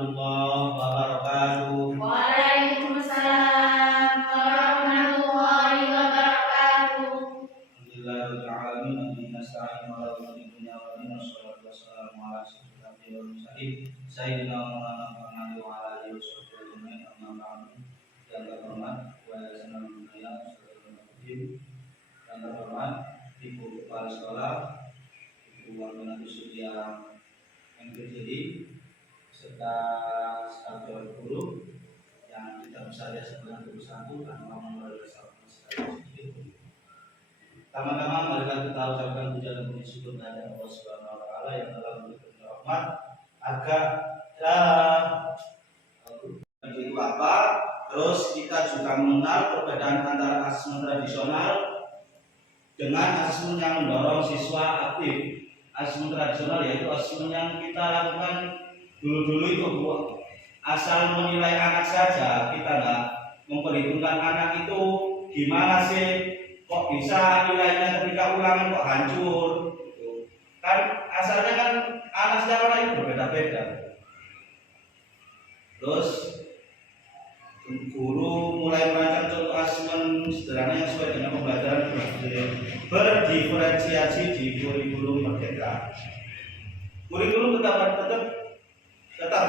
warahmatullahi wabarakatuh. Waalaikumsalam warahmatullahi wabarakatuh. Alhamdulillahirabbil alamin nasta'inu ala umuri dunya wa dina wassalatu wassalamu ala asyrofil anbiya'i wal mursalin sayyidina Muhammadin wa ala alihi wasallam amma ba'du. Yang terhormat Ketua Yayasan Al-Hidayah yang terhormat Ibu Kepala Sekolah, Ibu Warmina Sudia MPJD serta staf dewan guru yang tidak bersahaja sebanyak 21 dan orang-orang Pertama-tama marilah kita ucapkan puja dan puji syukur kepada Allah Subhanahu wa taala yang telah memberikan rahmat agar itu apa. Terus kita juga mengenal perbedaan antara asesmen tradisional dengan asesmen yang mendorong siswa aktif. Asesmen tradisional yaitu asesmen yang kita lakukan dulu-dulu itu asal menilai anak saja, kita nggak memperhitungkan anak itu gimana sih, kok bisa nilainya ketika ulangan kok hancur gitu. Kan asalnya kan anak setiap orang itu berbeda-beda. Terus guru mulai merancang contoh asesmen sederhana yang sesuai dengan pembelajaran berdiferensiasi di kurikulum merdeka. Kurikulum tetap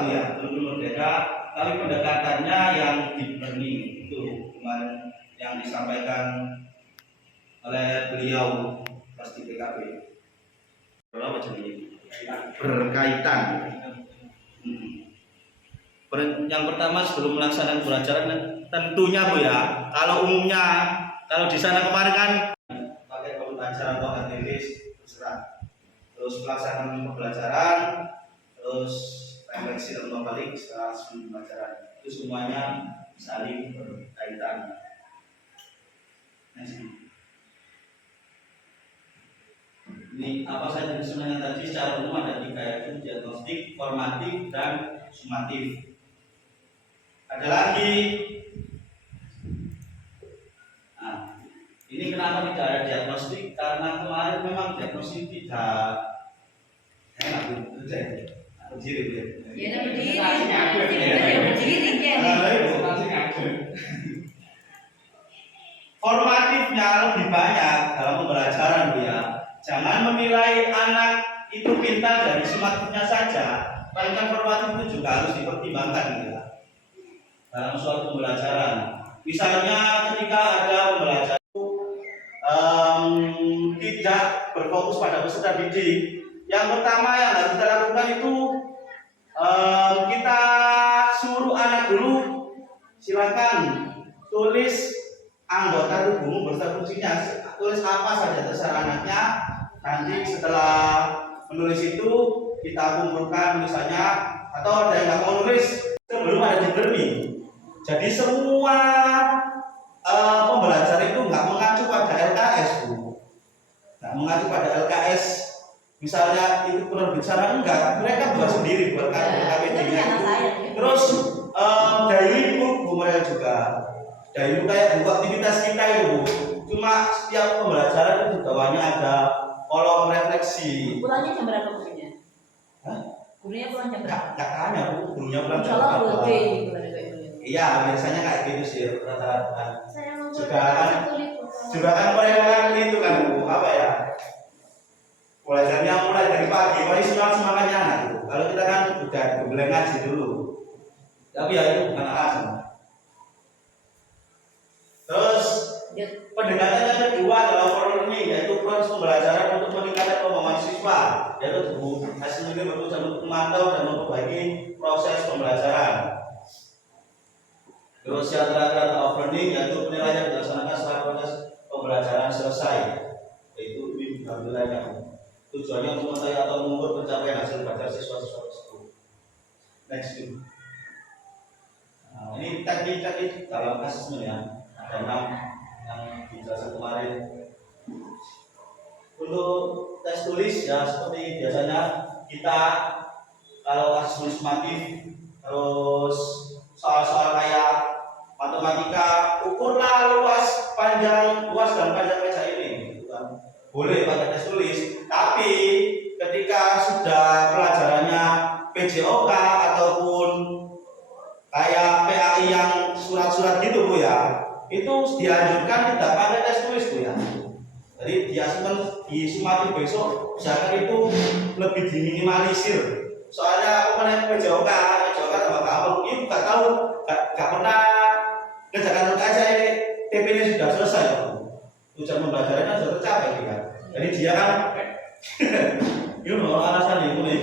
ya, kurikulum merdeka, tapi pendekatannya yang di-learning itu kemarin yang disampaikan oleh beliau pas di PKB. Berkaitan. Yang pertama sebelum melaksanakan pembelajaran tentunya Bu ya, kalau umumnya kalau di sana kemarin kan pakai pembelajaran buat tulis terserah. Terus pelaksanaan pembelajaran, terus refleksi dan balik setelah pembelajaran. Itu semuanya saling berkaitan. Ini apa saja sebenarnya tadi secara umum ada 3 yaitu diagnostik, formatif, dan sumatif. Ada lagi. Nah, ini kenapa tidak ada diagnostik? Karena kemarin memang diagnostik tidak enak kerja. Berdiri ya. Ya berdiri Formatifnya lebih banyak dalam pembelajaran Bu ya. Jangan menilai anak itu pintar dari sumatifnya saja. Bahkan formatif itu juga harus dipertimbangkan ya. Dalam suatu pembelajaran, misalnya ketika ada pembelajaran tidak berfokus pada peserta didik, yang pertama yang harus kita lakukan itu kita suruh anak dulu, silakan tulis anggota tubuhmu beserta fungsinya, tulis apa saja terserah anaknya. Nanti setelah menulis itu kita kumpulkan misalnya, atau ada yang nggak mau nulis sebelum ada diberi. Jadi semua pembelajaran itu nggak mengacu pada LKS Bu, nggak mengacu pada LKS. Misalnya itu penerbitan enggak, mereka buat sendiri buat KPD-nya. Terus daily book Bu mereka juga, daily book kayak buku aktivitas kita itu Bu. Cuma setiap pembelajaran itu bawahnya ada kolom refleksi. Pulangnya jam berapa gurunya? Hah? Gurunya pulang jam berapa? Nggak tanya Bu, gurunya pulang jam Insyaallah berapa? lebih. Iya, biasanya kayak gitu sih rata-rata. Juga kan mereka kan itu kan Bu, apa ya? Pelajarannya mulai dari pagi, pasti semangatnya anak itu. Kalau kita kan udah boleh ngaji dulu. Tapi ya itu bukan alasan. Terus pendekatan yang kedua adalah learning, yaitu proses pembelajaran untuk meningkatkan pemahaman siswa. Yaitu hasil ini bertujuan untuk memantau dan memperbaiki proses pembelajaran. Terus yang terakhir adalah learning, yaitu penilaian yang dilaksanakan setelah proses pembelajaran selesai. Yaitu ini penilaian. Tujuannya untuk mengetahui atau mengukur pencapaian hasil belajar siswa-siswa tersebut. Next dulu. Nah, ini teknik-teknik dalam asesmen ya. Ada 6 yang dijelaskan kemarin. Untuk tes tulis ya seperti biasanya kita kalau asesmen sumatif, terus soal-soal kayak matematika, ukurlah luas dan panjang meja ini, gitu kan. Boleh pakai tes tulis, tapi ketika sudah pelajarannya PJOK ataupun itu dianjurkan tidak pakai tes tulis tuh ya. Jadi dia simpan di Sumatera besok, misalkan itu lebih diminimalisir. Soalnya aku pernah PJOK tambah kamu, itu nggak tahu, nggak pernah kerjakan aja TP-nya sudah selesai. Tujuan pembelajarannya sudah tercapai kan. Jadi dia kan, itu loh alasan itu nih.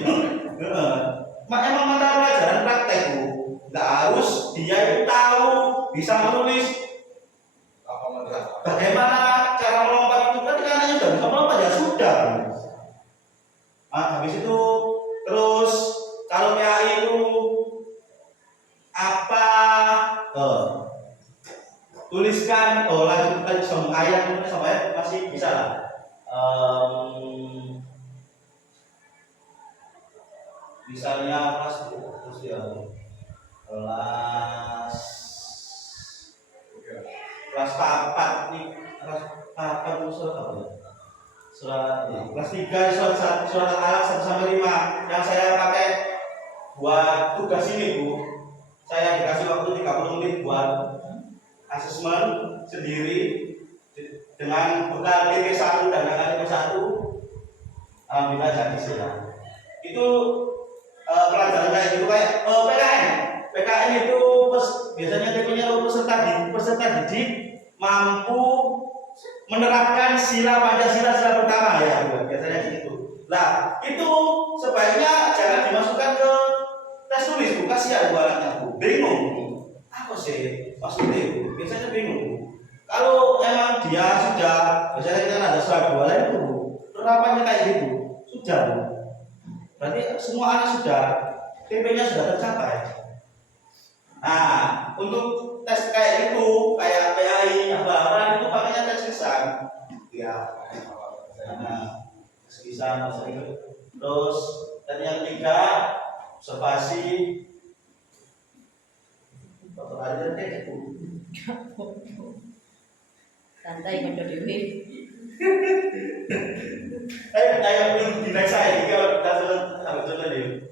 Emang mata pelajaran praktek bu, nggak harus dia itu tahu bisa menulis. Bagaimana cara melompat itu kan anaknya sudah bisa melompat ya sudah. Habis itu terus kalau PAI itu apa? Tuliskan, lanjut sama ayat sampai masih bisa lah. Misalnya kelas terus ya kelas 4 nih, kelas 4 surat apa ya? Surat ya, kelas 3 surat Al-Alaq 1 sampai 5 yang saya pakai buat tugas ini Bu. Saya dikasih waktu 30 menit buat asesmen sendiri dengan bekal TP1 dan angka TP1. Alhamdulillah jadi sudah. Itu pelajaran kayak gitu kayak PKN itu biasanya TP-nya peserta didik mampu menerapkan sila Pancasila sila pertama ya biasanya gitu. Nah itu sebaiknya jangan dimasukkan ke tes tulis Bu, kasihan Bu anaknya Bu, bingung apa sih maksudnya Bu, biasanya bingung. Kalau emang dia sudah biasanya kita ada surat dua lain Bu, penerapannya kayak gitu sudah Bu. Berarti semua anak sudah TP-nya sudah tercapai. Nah, untuk tes kayak itu, kayak PAI, apa itu pakainya tes lisan. Ya. Nah, tes lisan terus dan yang ketiga, observasi. Foto aja deh itu. Santai konco dhewe. Ayo di saya kalau kita sampai contoh deh.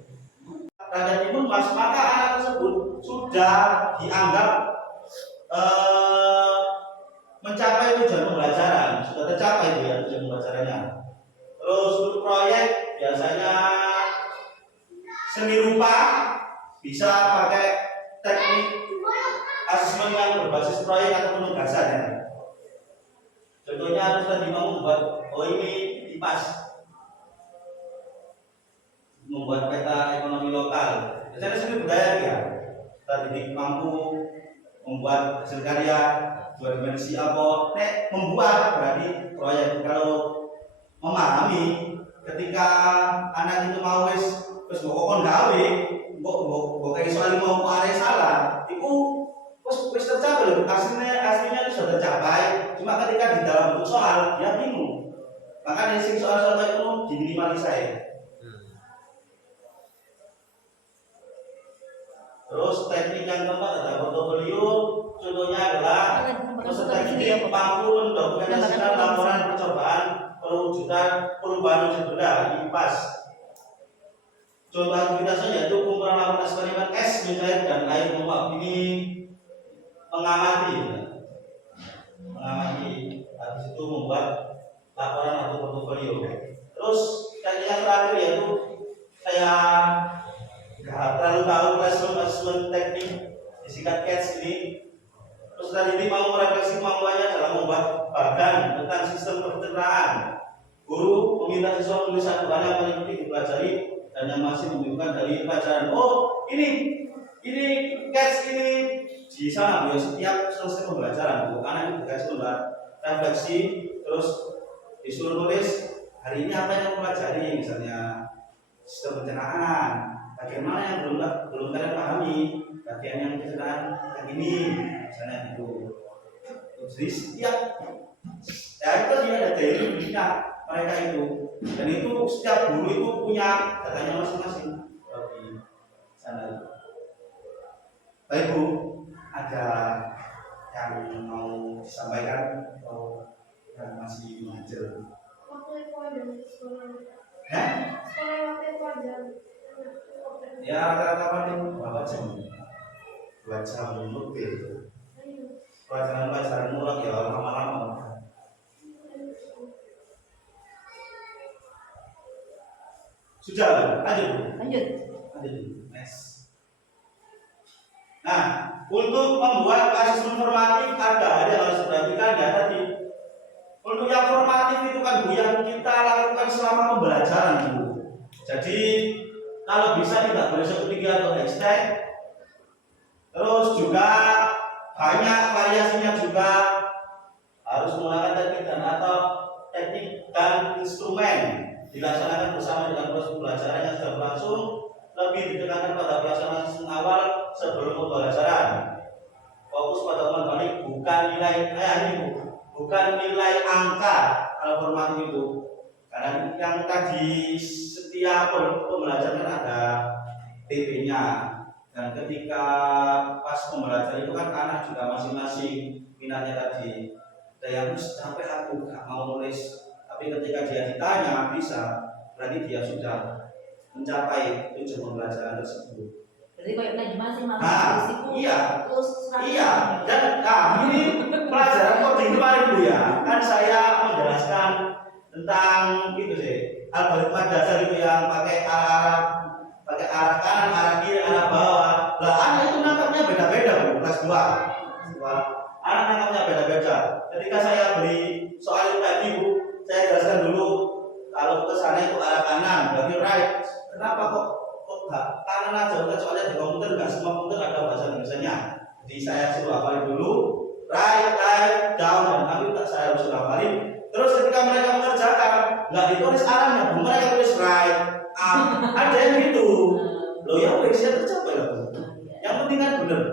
Rakyat itu maka anak tersebut sudah dianggap mencapai tujuan pembelajaran, sudah tercapai ya tujuan pembelajarannya. Terus untuk proyek biasanya seni rupa bisa pakai teknik asesmen yang berbasis proyek atau penugasan ya. Contohnya harus tadi mau membuat ini kipas, membuat peta ekonomi lokal. Biasanya seni budaya ya. Tadi mampu membuat hasil karya 2 dimensi apa? Membuat berarti proyek. Kalau memahami ketika anak itu mau wis kon gawe, kok kayak soal mau arek salah, itu wis tercapai loh. Aslinya itu sudah tercapai. Cuma ketika di dalam bentuk soal dia bingung. Makanya sing soal-soal itu diminimalisir. Terus teknik yang keempat ada portofolio, contohnya adalah peserta didik mampu mendokumentasikan laporan percobaan perwujudan perubahan wujud benda IPAS. Contoh aktivitasnya yaitu pengumpulan laporan eksperimen es mencair dan air menguap. Ini mengamati, habis itu membuat laporan atau portofolio. Terus teknik yang terakhir yaitu saya nggak terlalu tahu assessment teknik disingkat CATS ini. Peserta didik mau merefleksi kemampuannya dalam membuat bagan tentang sistem pencernaan. Guru meminta siswa menulis satu hal yang paling penting dipelajari dan yang masih membingungkan dari pelajaran. Oh ini CATS ini di sana ya, setiap selesai pembelajaran anak itu dikasih refleksi terus disuruh tulis hari ini apa yang mempelajari, misalnya sistem pencernaan. Bagaimana yang belum kalian pahami, bagian yang pencernaan yang ini, misalnya itu. Jadi setiap ya itu dia ada dirinya mereka itu, dan itu setiap guru itu punya datanya masing-masing di sana. Baik Bu, ada yang mau disampaikan atau yang masih mengajar? Waktu itu ada sekolah. Sekolah waktu itu ada. Ya rata-rata paling berapa jam? 2 jam lebih. pelajaran murah ya lama-lama. Sudah, lanjut. Lanjut. Next. Nah, untuk membuat kasus informatif ada hal yang harus diperhatikan ya tadi. Untuk yang formatif itu kan Bu yang kita lakukan selama pembelajaran Bu. Jadi kalau bisa tidak boleh segitiga atau hashtag. Terus juga banyak variasinya juga, harus menggunakan teknik dan atau teknik dan instrumen, dilaksanakan bersama dengan proses pembelajaran yang sudah berlangsung, lebih ditekankan pada pelaksanaan awal sebelum pembelajaran. Fokus pada umpan balik bukan nilai bukan nilai angka kalau formatif itu. Karena yang tadi setiap pembelajaran ada TP-nya. Dan ketika pas pembelajaran itu kan anak juga masing-masing minatnya tadi. Ada yang sampai aku gak mau nulis, tapi ketika dia ditanya bisa, berarti dia sudah mencapai tujuan pembelajaran tersebut. Jadi kayak tadi masing-masing Nah, iya. terus Iya, dan ini pelajaran coding kemarin Bu ya. Kan saya menjelaskan tentang itu sih, algoritma dasar itu yang pakai arah kanan, arah kiri, arah bawah. Lah anak itu nangkapnya beda-beda Bu, kelas 2. Anak nangkapnya beda-beda. Ketika saya beri soal itu tadi Bu, saya jelaskan dulu kalau ke sana itu arah kanan, berarti right. Kenapa kok enggak kanan aja? Udah soalnya di komputer enggak semua komputer ada bahasa Indonesianya. Jadi saya suruh hafalin dulu right, left, down, dan kami tak saya harus hafalin. Terus ketika mereka mengerjakan nggak ditulis arahnya, Bu, mereka tulis right, up. Ada yang gitu. Loh ya saya tercapai lah Bu. Yang penting kan benar.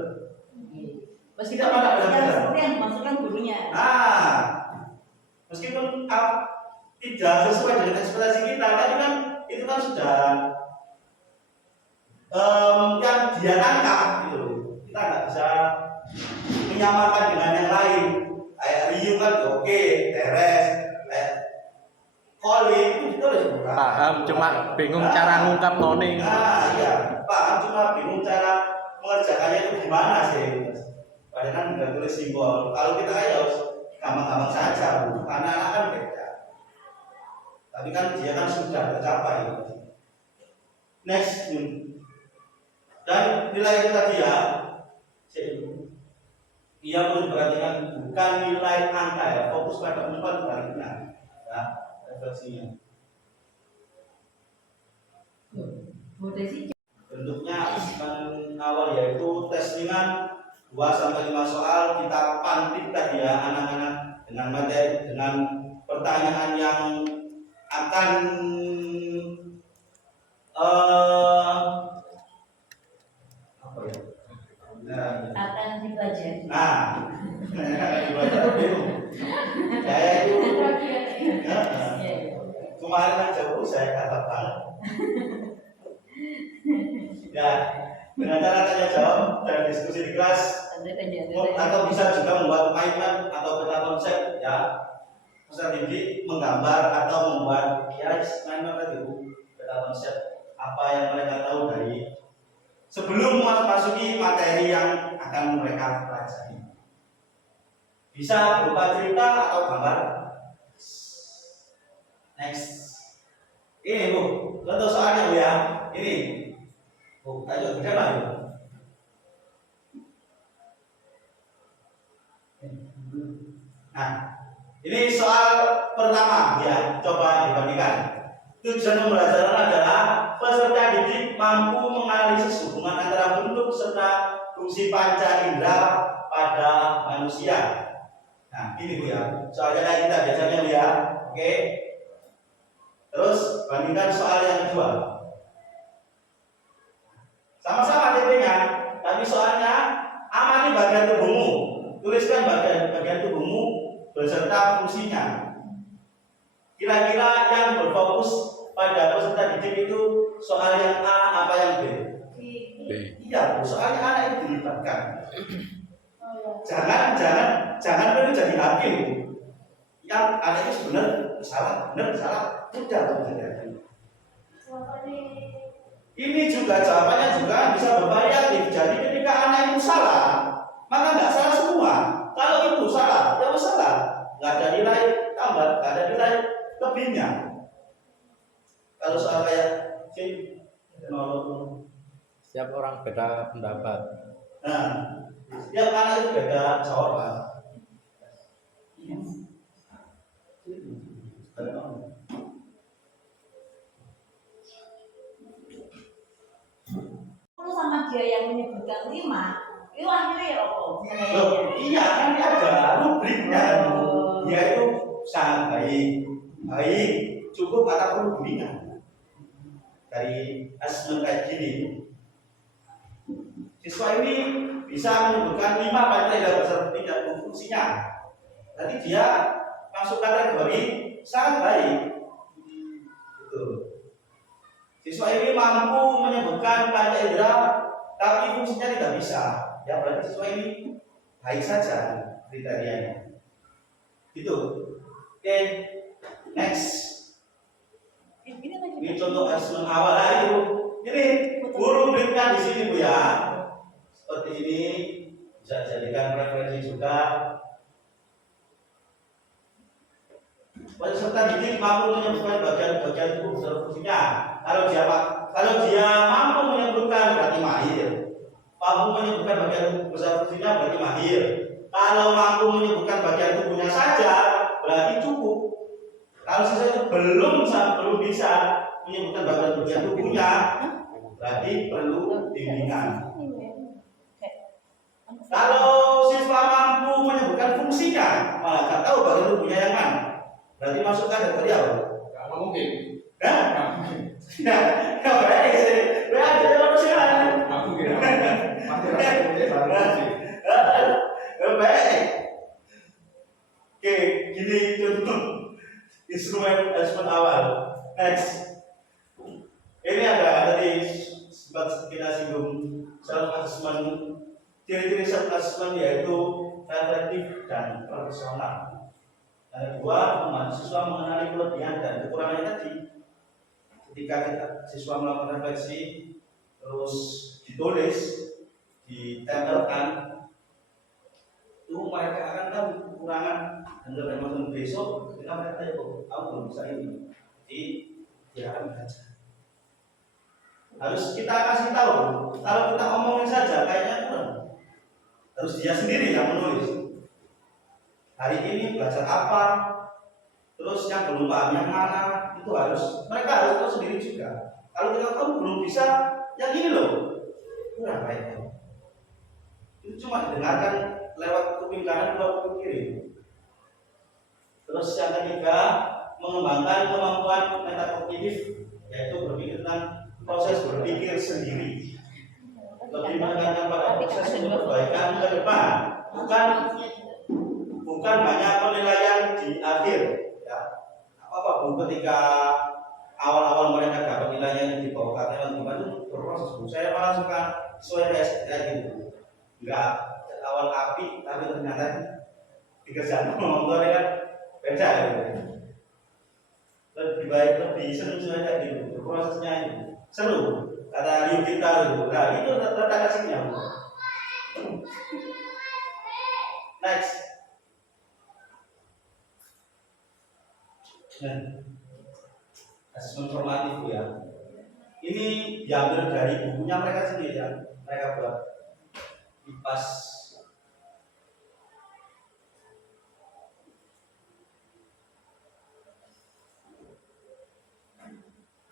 Meskipun seperti yang dimasukkan gurunya. Meskipun tidak sesuai dengan ekspektasi kita, tapi kan itu kan sudah yang dia tangkap gitu. Kita nggak bisa menyamakan dengan yang lain. Kayak Ryu kan oke, Teres, kayak Koli itu ditulis paham, cuma bingung cara ngungkap noning. Iya, paham, cuma bingung cara mengerjakannya itu gimana sih. Padahal kan udah tulis simbol. Kalau kita harus gampang-gampang saja, Bu. Karena anak kan beda. Tapi kan dia kan sudah tercapai. Next, dan nilai itu tadi ya, ia perlu diperhatikan bukan nilai angka ya, fokus pada umpan baliknya, ya, refleksinya. Bentuknya asesmen awal yaitu testingan 2-5 soal, kita pantik tadi ya anak-anak dengan materi, dengan pertanyaan yang akan akan dipelajari. Saya itu kemarin aja Bu saya katakan ya dengan cara tanya jawab dan diskusi di kelas, atau bisa juga membuat mind map atau peta konsep ya, peserta didik menggambar atau membuat ya mind map tadi Bu, peta konsep apa yang mereka tahu dari sebelum memasuki materi yang akan mereka pelajari. Bisa berupa cerita atau gambar. Next. Ini Bu, contoh soalnya Bu ya. Ini. Bu, ayo kita lah. Nah, ini soal pertama ya, coba dibandingkan. Tujuan pembelajaran adalah peserta didik mampu menganalisis hubungan antara bentuk serta fungsi panca indera pada manusia. Nah, ini Bu ya. Soalnya kita biasanya Bu ya. Oke. Terus bandingkan soal yang kedua. Sama-sama TP-nya, tapi soalnya amati bagian tubuhmu. Tuliskan bagian tubuhmu beserta fungsinya. Kira-kira yang berfokus pada peserta didik itu soal yang A apa yang B? Iya, soalnya anak itu dilibatkan. Jangan perlu jadi hakim. Yang anak itu benar salah, tidak terjadi. Ini juga jawabannya juga bisa bervariatif. Jadi ketika anak itu salah, maka nggak salah semua. Kalau itu salah, ya salah. Nggak ada nilai tambah, nggak ada nilai lebihnya. Kalau soal kayak Setiap orang beda pendapat. nah, setiap anak itu beda jawaban. Sama dia yang menyebutkan 5, itu akhirnya ya apa? Loh, iya kan ada rubriknya. Dia itu sangat baik, cukup atau perlu bimbingan. Dari asesmen kayak gini, siswa ini bisa menyebutkan 5 partai dalam bahasa tidak fungsinya. Nanti dia masuk kategori sangat baik. Betul. Siswa ini mampu menyebutkan panca indera, tapi fungsinya tidak bisa. Ya berarti siswa ini baik saja kriterianya. Itu. Oke, next. Ini contoh asesmen awal lagi Bu. Ini guru berikan di sini Bu ya. Seperti ini bisa dijadikan referensi juga. Peserta didik mampu menyebutkan bagian-bagian tubuh beserta fungsinya. Kalau dia mampu menyebutkan berarti mahir. Mampu menyebutkan bagian tubuh beserta fungsinya berarti mahir. Kalau mampu menyebutkan bagian tubuhnya saja berarti cukup. Kalau siswa itu belum bisa menyebutkan bagian tubuhnya berarti perlu bimbingan. Kalau siswa mampu menyebutkan fungsinya malah nggak tahu bagian tubuhnya yang mana, berarti masuk kategori apa? Nggak mungkin. Hah? Nggak mungkin. Ya, baik sih. Baik aja manusia. Nggak mungkin. Pasti rasanya salah sih. Baik. Oke, gini contoh instrumen asesmen awal. Next. Ini ada tadi sempat kita singgung self assessment. Ciri-ciri self assessment yaitu reflektif dan profesional. Yang kedua, mahasiswa mengenali kelebihan dan kekurangannya tadi. Ketika siswa melakukan refleksi, terus ditulis, ditempelkan, itu mereka akan tahu kekurangan dan kelebihan besok. Ketika mereka tanya, oh, aku belum bisa ini, jadi dia akan baca. Harus kita kasih tahu. Kalau kita omongin saja, kayaknya kurang. Harus dia sendiri yang menulis. Hari ini belajar apa, terus yang belum paham yang mana, itu mereka harus tahu sendiri juga. Kalau kita tahu belum bisa, yang ini loh kurang baik. Itu cuma didengarkan lewat kuping kanan atau kuping kiri. Terus yang ketiga, mengembangkan kemampuan metakognitif, yaitu berpikir tentang proses berpikir sendiri. Lebih menekankan pada proses perbaikan ke depan, bukan hanya penilaian di akhir. Ya, apa Bu, ketika awal-awal mereka dapat nilainya di bawah katakan gimana itu berproses Bu. Saya malah suka sesuai kayak gitu. Enggak awal api tapi ternyata dikerjakan motornya kan beda gitu. Lebih baik lebih seru kayak gitu. Prosesnya itu seru. Kata Liu kita itu. Nah itu letak kasihnya. Next. Nah, asesmen formatif ya. Ini diambil dari bukunya mereka sendiri ya. Mereka buat IPAS.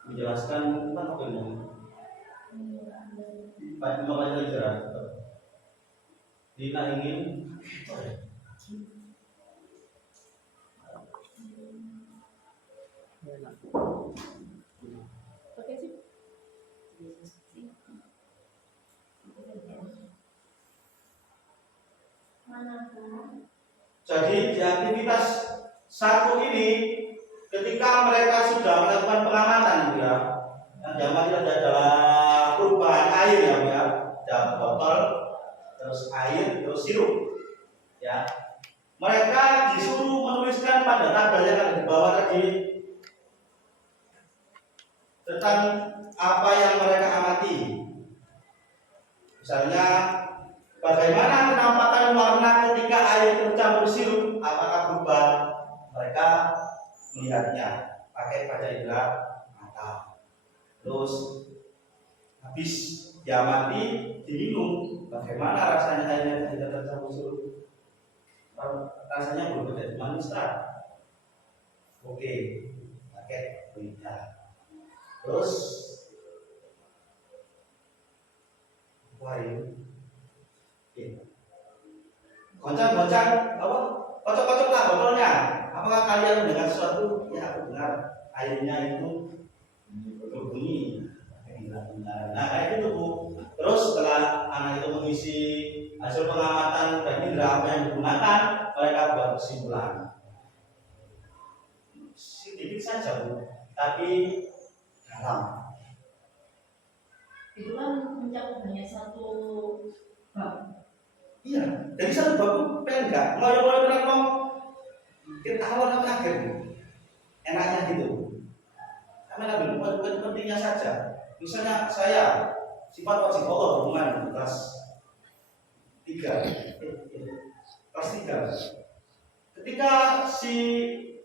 Menjelaskan tentang apa ini? Pak Imam Ajar. Dina ingin Oke sih. Jadi di aktivitas satu ini, ketika mereka sudah melakukan pengamatan ya, yang diamati adalah perubahan air ya, ada botol, terus air, terus sirup, ya. Mereka disuruh menuliskan pada tabel yang ada di bawah tadi tentang apa yang mereka amati. Misalnya, bagaimana penampakan warna ketika air air tercampur sirup, apakah berubah? Mereka melihatnya pakai pada indera mata. Terus habis diamati, diminum, bagaimana rasanya airnya ketika tercampur sirup? Rasanya berbeda, manis tak? Oke, pakai berita. Terus wah ini goncang-goncang apa? Kocok-kocok lah botolnya. Apakah kalian mendengar sesuatu? Ya, aku dengar airnya itu berbunyi. Nah, kayak gitu Bu. Terus setelah anak itu mengisi hasil pengamatan dan indera apa yang digunakan, mereka buat kesimpulan. Sedikit saja Bu, tapi dalam. Itu kan mencakup hanya satu bab. Iya, jadi satu bab itu pengen nggak ngoyo-ngoyo kita awal sampai akhir Bu. Enaknya gitu. Kami ambil buat pentingnya saja. Misalnya saya sifat wajib Allah hubungan kelas 3. Kelas 3. Ketika si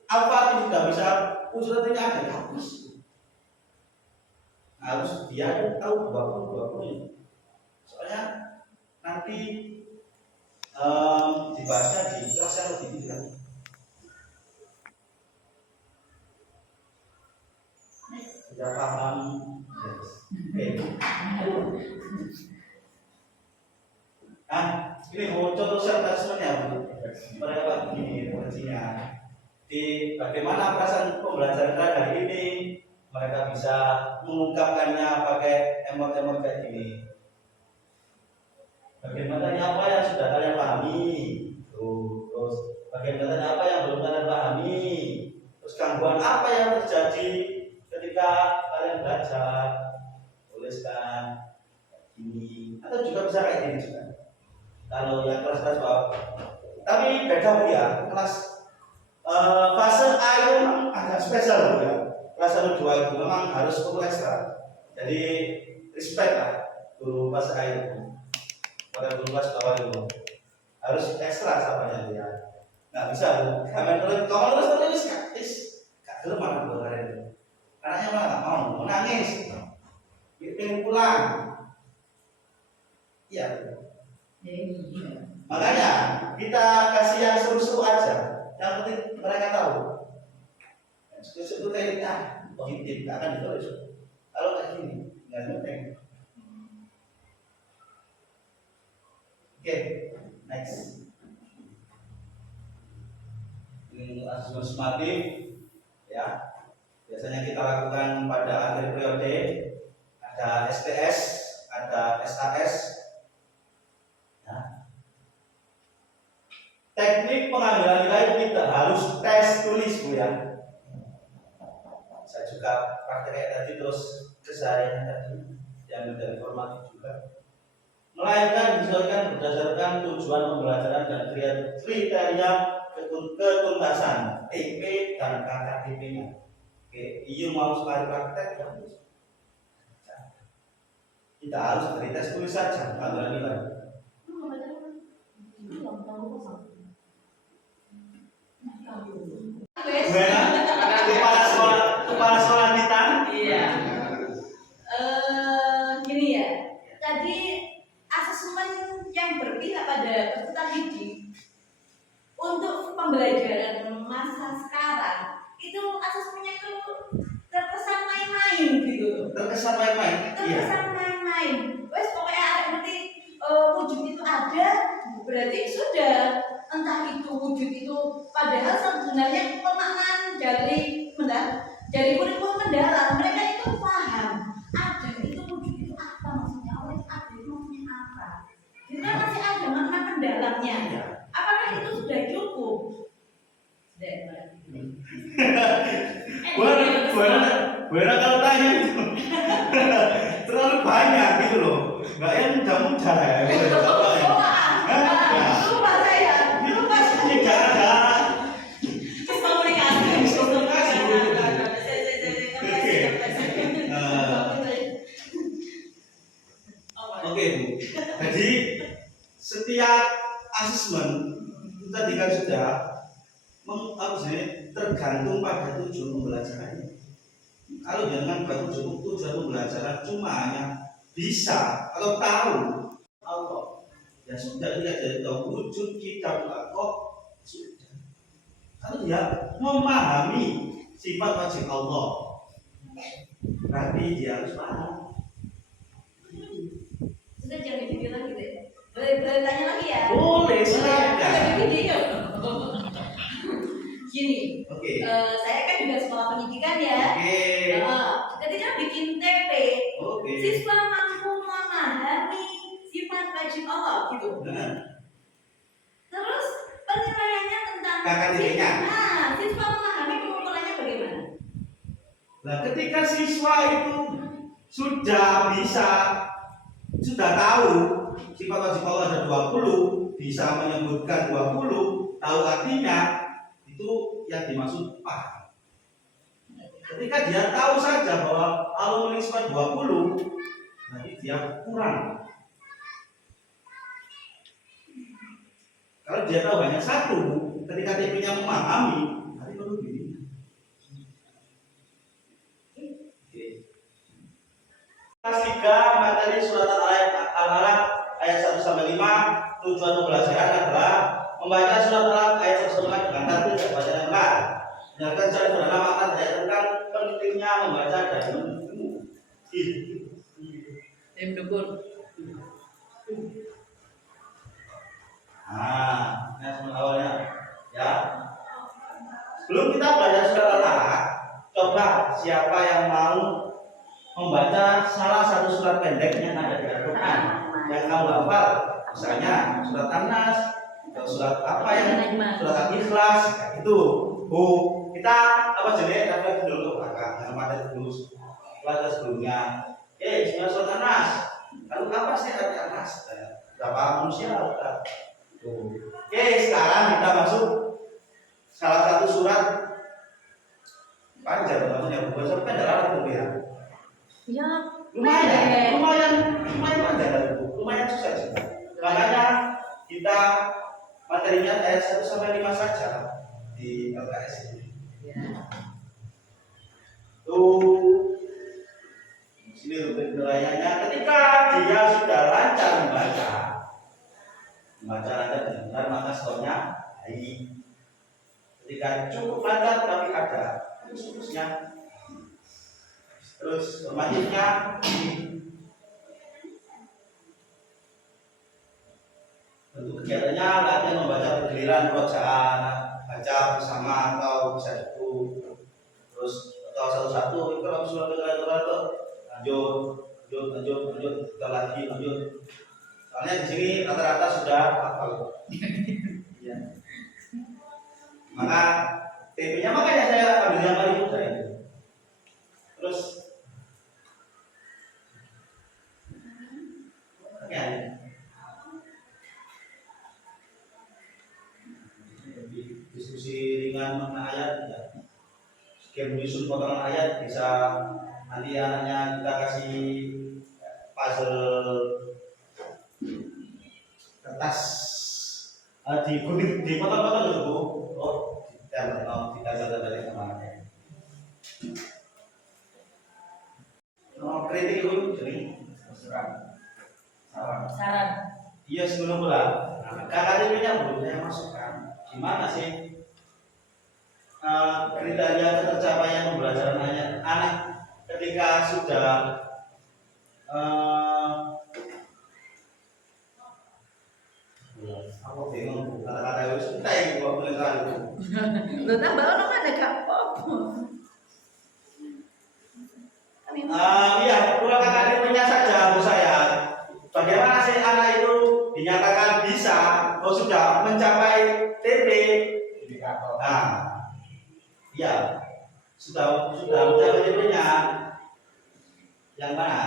Alfa itu tidak bisa usulannya ada hapus. Harus dia tahu 20 soalnya nanti dibahasnya di kelas yang lebih tinggi lagi. Sudah paham? Yes. Nah, ini contoh serta-sertanya mereka begini referensinya. Di bagaimana perasaan pembelajaran hari ini mereka bisa mengungkapkannya pakai emot-emot kayak gini. Bagaimana apa yang sudah kalian pahami, terus bagaimana apa yang belum kalian pahami, terus gangguan apa yang terjadi ketika kalian belajar, tuliskan ini, atau juga bisa kayak gini juga. Kalau yang kelas-kelas bawah, tapi beda ya kelas fase A itu memang agak spesial ya. Kelas 1 2 itu memang harus full ekstra. Jadi respect lah guru fase A itu. Pada guru kelas bawah itu harus ekstra samanya dia. Nggak bisa Bu. Kalau terus gak dulu mana Bu hari itu. Anaknya malah nggak mau, menangis, ingin pulang. Iya. Makanya kita kasih yang seru-seru aja. Yang penting mereka tahu. Seru-seru kayak positif, nggak akan ditulis. Kalau kayak gini, nggak penting. Oke, next. Ini asesmen sumatif, ya. Biasanya kita lakukan pada akhir periode. Ada STS, ada SAS. Ya. Teknik pengambilan nilai tidak harus tes tulis Bu ya. Saya juga praktek tadi terus keseharian tadi yang dari formatif juga. Melainkan disesuaikan berdasarkan tujuan pembelajaran dan kriteria ketuntasan TP dan KKTP-nya. Oke, iya mau sekali praktek ya. Tidak harus dari tes tulis saja pengambilan nilai. Kepala sekolah kita. Iya. Gini ya. Tadi asesmen yang berpihak pada peserta didik untuk pembelajaran masa sekarang itu asesmennya itu terkesan main-main gitu. Terkesan main-main. Terkesan main-main. Wes pokoknya nanti wujud itu ada, berarti sudah. Entah itu wujud itu padahal sebenarnya pemaknaan dari kurikulum mendalam mereka itu paham ada itu wujud itu apa maksudnya, oleh ada itu maksudnya apa. Itu kan masih ada makna mendalamnya. Apakah itu sudah cukup? Buana kalau tanya itu terlalu banyak gitu loh, nggak yang mudah-mudah ya. Lupa saya. Jangan. Oke Bu. Jadi setiap asesmen tergantung pada tujuan pembelajarannya. Kalau dengan tujuan pembelajaran cuma hanya bisa atau tahu Allah, ya sudah tidak dari tahu wujud kitab kok sudah. Kalau dia memahami sifat wajib Allah, berarti dia harus paham. Sudah jangan video lagi deh. Boleh tanya lagi ya? Boleh, silakan. Boleh video. Gini, Oke. saya kan juga sekolah pendidikan ya. Oke. Ketika bikin TP, Oke. siswa mampu memahami sifat wajib Allah gitu. Nah, Terus penilaiannya tentang kakak dirinya. Nah, siswa memahami pengukurannya bagaimana? Nah, ketika siswa itu sudah bisa, sudah tahu sifat wajib Allah ada 20, bisa menyebutkan 20, tahu artinya, itu yang dimaksud paham. Ketika dia tahu saja bahwa Allah memiliki sifat 20, nanti dia kurang. Kalau dia tahu hanya satu, ketika TP-nya memahami, nanti perlu gini. Kelas 3 materi surat Al-Alaq ayat 1 sampai 5. Tujuan pembelajaran adalah membaca surat Al-Alaq ayat 1 sampai 5 dengan tertib dan bacaan yang benar. Menjelaskan secara sederhana makna dari tentang pentingnya membaca dan menulis. Tim dukun. Nah, ini semua awalnya, ya. Sebelum kita belajar surat Al-Alaq, coba siapa yang mau membaca salah satu surat pendek yang ada di Al-Quran yang kamu hafal, misalnya surat An-Nas atau surat apa yang surat Al-Ikhlas itu. Kita apa jenis refleksi dulu ke belakang, jangan materi dulu kelas sebelumnya. Surat An-Nas, lalu apa sih arti An-Nas? Berapa manusia? Oke, sekarang kita masuk salah satu surat panjang, maksudnya bukan surat pendek itu ya. Ya, lumayan panjang, lumayan susah sih. Makanya kita materinya ayat 1 sampai 5 saja di LKS ini. Tuh, sini rubrik nilainya. Ketika dia sudah lancar membaca lancar dengan benar, maka skornya baik. Ketika cukup lancar tapi ada khususnya. Terus selanjutnya bentuk kegiatannya latihan membaca bergiliran, bacaan, baca bersama atau bisa buku. Terus atau satu-satu kalau sudah lanjut kita lagi lanjut. Soalnya di sini rata-rata sudah hafal. Ya. Maka TP-nya makanya saya ambil yang paling mudah itu. Terus ya, diskusi ringan mengenai ayat ya. Sekian menyusun potongan ayat bisa nanti anaknya kita kasih puzzle kertas di potong-potong gitu Bu. Kita catat dari kemarin. Kritik itu jadi saran. Iya sebelum pulang. KKTP-nya belum saya masukkan. Gimana sih kriteria tercapaian pembelajaran anak ketika sudah aku bingung kata-kata itu sudah yang gua boleh tahu. Lo tambah orang ada kapok. Iya, kurang KKTP-nya saja Bu saya. Bagaimana sih anak itu dinyatakan bisa, sudah mencapai TP? Nah, iya, sudah mencapai TP-nya. Yang mana?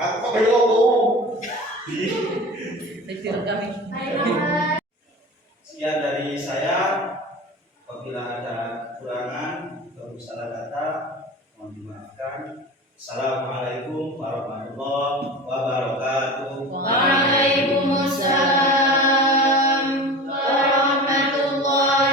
Aku kok belum ngomong. Sekian dari saya. Apabila ada kekurangan atau salah kata, mohon dimaafkan. Assalamualaikum warahmatullahi wabarakatuh. Waalaikumsalam warahmatullahi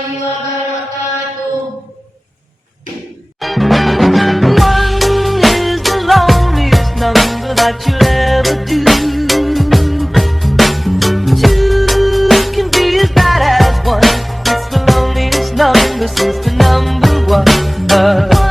number one.